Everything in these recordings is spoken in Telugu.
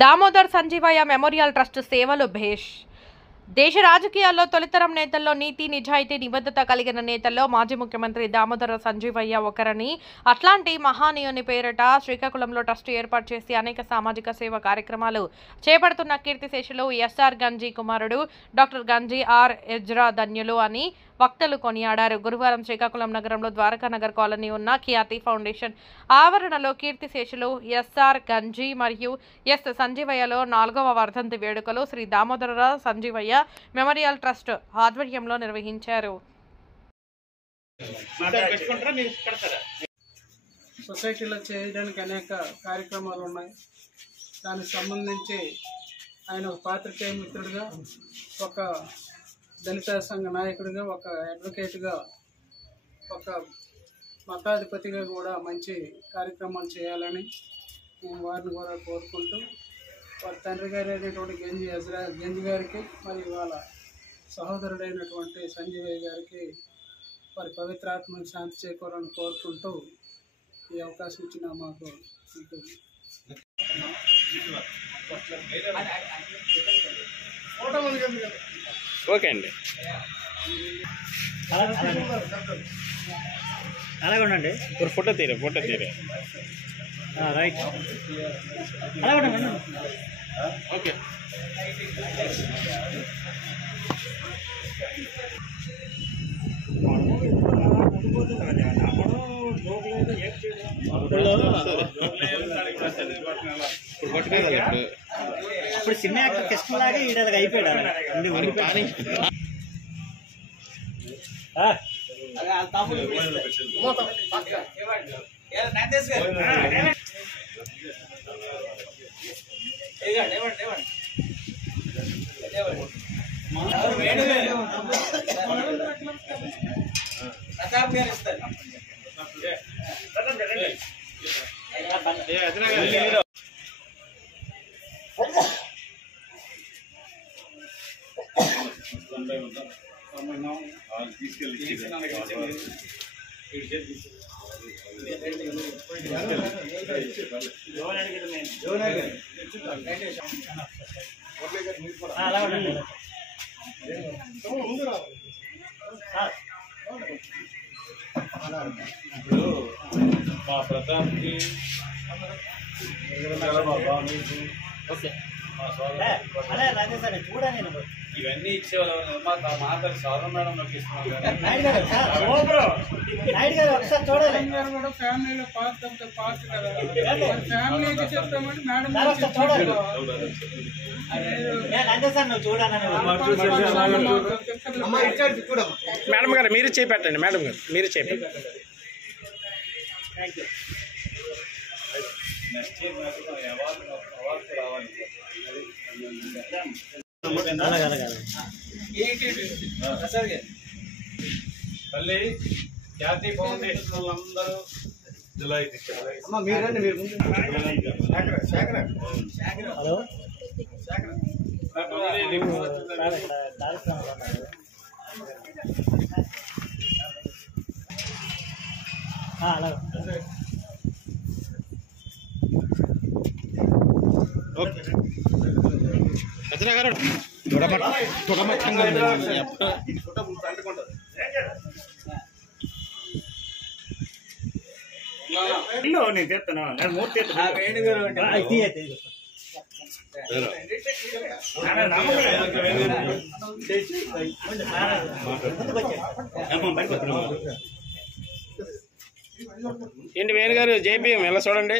దామోదర్ సంజీవయ్య మెమోరియల్ ట్రస్ట్ సేవలు భేష్. దేశ రాజకీయాల్లో తొలితరం నేతల్లో నీతి నిజాయితీ నిబద్ధత కలిగిన నేతల్లో మాజీ ముఖ్యమంత్రి దామోదర సంజీవయ్య ఒకరని, అట్లాంటి మహానీయుని పేరిట శ్రీకాకుళంలో ట్రస్ట్ ఏర్పాటు చేసి అనేక సామాజిక సేవ కార్యక్రమాలు చేపడుతున్న కీర్తిశేషులు ఎస్ఆర్ గంజీ కుమారుడు డాక్టర్ గంజీ ఆర్ ఎజ్రా ధన్యులు అని వక్తలు కొనియాడారు. గురువారం శ్రీకాకుళం నగరంలో ద్వారకా నగర్ కాలనీ ఉన్న ఖ్యాతి ఫౌండేషన్ ఆవరణలో కీర్తిశేషులు ఎస్ఆర్ గంజీ మరియు ఎస్ సంజీవయ్యలో 4వ వర్ధంతి వేడుకలు శ్రీ దామోదర సంజీవయ్య మెమోరియల్ ట్రస్ట్ ఆధ్వర్యంలో నిర్వహించారు. సొసైటీలో చేయడానికి అనేక కార్యక్రమాలు ఉన్నాయి. దానికి సంబంధించి ఆయన ఒక పాత్రికేయ మిత్రుడిగా, ఒక దళిత సంఘ నాయకుడిగా, ఒక అడ్వకేట్గా, ఒక మతాధిపతిగా కూడా మంచి కార్యక్రమాలు చేయాలని మేము వారిని కూడా కోరుకుంటూ, వారి తండ్రి గారు అయినటువంటి గంజి గారికి మరియు వాళ్ళ సహోదరుడైనటువంటి సంజీవయ్య గారికి వారి పవిత్రాత్మకు శాంతి చేకూరాలని కోరుకుంటూ ఈ అవకాశం ఇచ్చిన మాకు ఓకే అండి. అలాగే ఉండండి. ఫోటో తీరే రైట్. అలాగే ఉండండి. ఓకే. ఇప్పుడు సినిమా యాక్టర్ కృష్ణలాగా ఈడలాగా అయిపోయాడు. ప్రతాప్ గారు ఇస్తారు. మా ప్రతాప్కి ఇవన్నీ ఇచ్చేవాళ్ళు మాట్లాడి సాధన మేడం కూడా ఫ్యామిలీలో పార్ట్ కదా, ఫ్యామిలీకి చెప్తామని మేడం గారు మీరు చేపెట్టండి. మేడం గారు మీరు చేపెట్టండి. నెక్స్ట్ ఇయర్ అవార్డు రావాలి. మళ్ళీ ఖ్యాతి ఫౌండేషన్ వాళ్ళందరూ రచన గారు నేను చెప్తాను. మూర్తి ఏంటి వేణు గారు జేపీఎం ఎలా చూడండి.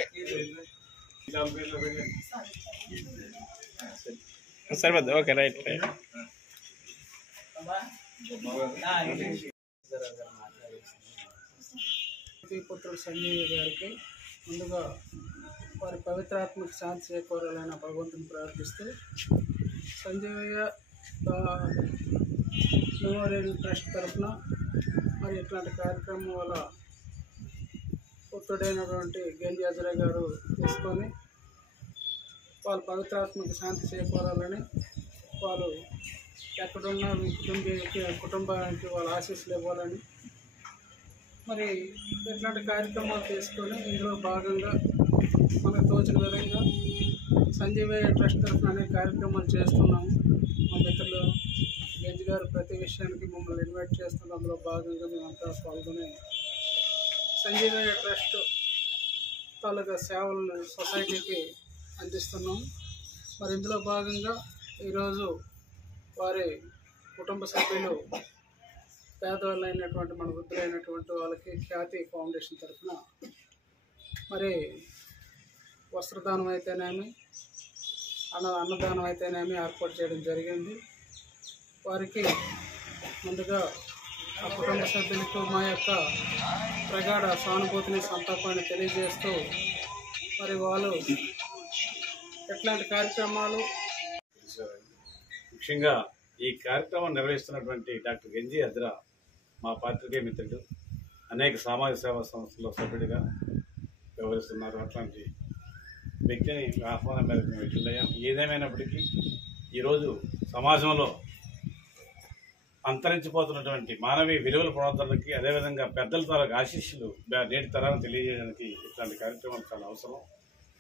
సరిపోద్ది. Okay right. పుత్రుడు సంజీవయ్య గారికి ముందుగా వారి పవిత్రాత్మక శాంతి చేకూరాలైన భగవంతుని ప్రార్థిస్తూ, సంజీవయ్య మెమోరియల్ ట్రస్ట్ తరఫున మరి ఇట్లాంటి కార్యక్రమం వల్ల పుత్రుడైనటువంటి గంజీ ఎజ్రా గారు తీసుకొని వాళ్ళ పవిత్రాత్మక శాంతి చేకూరాలని, వాళ్ళు ఎక్కడున్నా కుటుంబానికి వాళ్ళ ఆశీస్సులు ఇవ్వాలని మరి ఇట్లాంటి కార్యక్రమాలు తీసుకొని ఇందులో భాగంగా మనకు తోచిన విధంగా సంజీవయ్య ట్రస్ట్ తరఫున అనేక కార్యక్రమాలు చేస్తున్నాము. మా మిత్రులు గంజి గారు ప్రతి విషయానికి మమ్మల్ని ఇన్వైట్ చేస్తున్న అందులో భాగంగా మేమంతా పాల్గొని సంజీవయ్య ట్రస్ట్ తాలూకా సేవలను సొసైటీకి అందిస్తున్నాం. మరి ఇందులో భాగంగా ఈరోజు వారి కుటుంబ సభ్యులు పేదవాళ్ళైనటువంటి మన వృద్ధులైనటువంటి వాళ్ళకి ఖ్యాతి ఫౌండేషన్ తరఫున మరి వస్త్రదానం అయితేనేమి అన్నదానం అయితేనేమి ఏర్పాటు చేయడం జరిగింది. వారికి ముందుగా ఆ కుటుంబ సభ్యులకు మా యొక్క ప్రగాఢ సానుభూతిని సంతాపాన్ని తెలియజేస్తూ మరి వాళ్ళు ఎట్లాంటి కార్యక్రమాలు ముఖ్యంగా ఈ కార్యక్రమం నిర్వహిస్తున్నటువంటి డాక్టర్ గంజి అద్రా మా పాత్రికేయ మిత్రుడు, అనేక సామాజిక సేవా సంస్థల్లో సభ్యుడిగా వ్యవహరిస్తున్నారు. అట్లాంటి వ్యక్తిని ఆహ్వానం మేరకు మేము వెళ్ళాం. ఏదేమైనప్పటికీ ఈరోజు సమాజంలో అంతరించిపోతున్నటువంటి మానవీయ విలువల పునరుద్ధరణకి, అదేవిధంగా పెద్దల తరకు ఆశీస్సులు నేటి తరాలను తెలియజేయడానికి ఇట్లాంటి కార్యక్రమాలు చాలా అవసరం.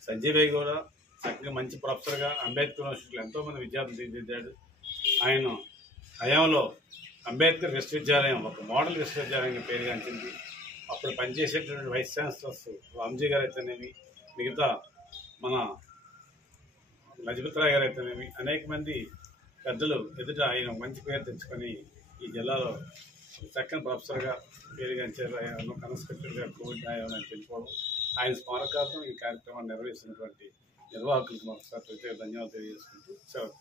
సంజీవయ్య కూడా చక్కగా మంచి ప్రొఫెసర్గా అంబేద్కర్ యూనివర్సిటీలో ఎంతోమంది విద్యార్థులు తీర్చిదిద్దాడు. ఆయన హయాంలో అంబేద్కర్ విశ్వవిద్యాలయం ఒక మోడల్ విశ్వవిద్యాలయంగా పేరుగాంచింది. అప్పుడు పనిచేసేటటువంటి వైస్ ఛాన్సలర్స్ రామ్జీ గారు అయితేనేమి, మిగతా మన లజపతిరాయ్ గారు అయితేనేమి, అనేక మంది పెద్దలు ఎదుట ఆయన మంచి పేరు తెచ్చుకొని ఈ జిల్లాలో చక్కని ప్రొఫెసర్గా పేరుగాంచారు. ఆయన కన్స్పెక్టర్గా కోవిడ్ అని తెలుసుకోవడం, ఆయన స్మారకార్థం ఈ కార్యక్రమాన్ని నిర్వహిస్తున్నటువంటి నిర్వాహకులకు ఒకసారి ప్రత్యేక ధన్యవాదాలు తెలియజేసుకుంటూ సెలవు.